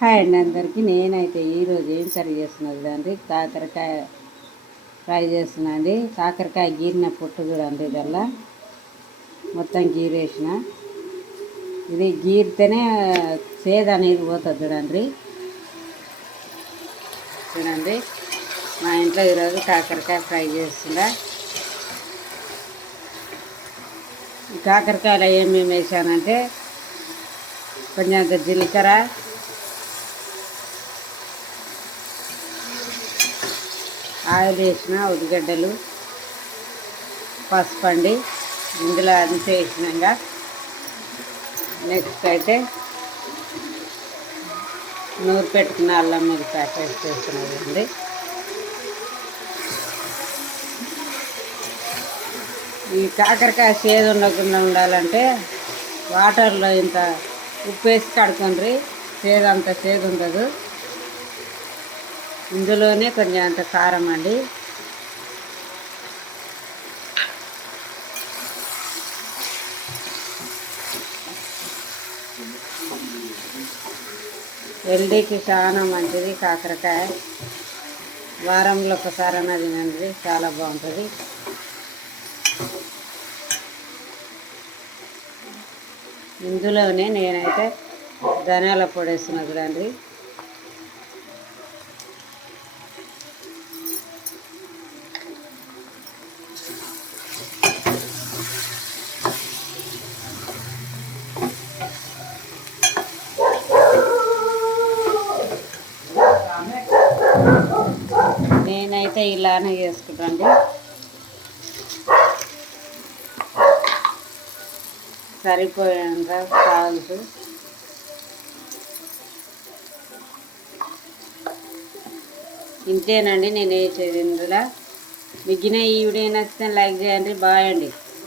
Hi అండి అందరికీ. నేనైతే ఈరోజు ఏం కర్రీ చేస్తున్నా చూడండి, కాకరకాయ ఫ్రై చేస్తున్నా అండి. కాకరకాయ గీరిన పొట్టు చూడండి, ఇదల్లా మొత్తం గీరేసిన. ఇది గీరితేనే సేద అనేది పోతుంది చూడండి. చూడండి, మా ఇంట్లో ఈరోజు కాకరకాయ ఫ్రై చేస్తున్నా. ఈ కాకరకాయలో ఏమేమి వేసానంటే కొంచెం అంత జీలకర్ర, ఆయిల్ వేసిన, ఉల్లిగడ్డలు, పసుపు అండి. ఇందులో అంతే వేసినాక నెక్స్ట్ అయితే నూరు పెట్టుకున్న అల్లం మిరపకాయ పేస్ట్ వేస్తున్నదండి. ఈ కాకరకాయ చేదు ఉండకుండా ఉండాలంటే వాటర్లో ఇంత ఉప్పు వేసి కడుక్కోండి, చేదు అంత చేదు ఉండదు. ఇందులోనే కొంచెం అంత కారం అండి. హెల్దీకి చాలా మంచిది కాకరకాయ. వారంలో ఒకసారి అన్నది తినండి, చాలా బాగుంటుంది. ఇందులోనే నేనైతే ధనియాల పొడి వేస్తున్నా చూడండి. నేనైతే ఇలానే చేసుకుంటాండి. సరిపోయేంత సాల్ట్, ఇంతేనండి నేను వేసేది. ఇందులో మిగిలిన ఈ వీడియో నచ్చితే లైక్ చేయండి. బాయ్ అండి.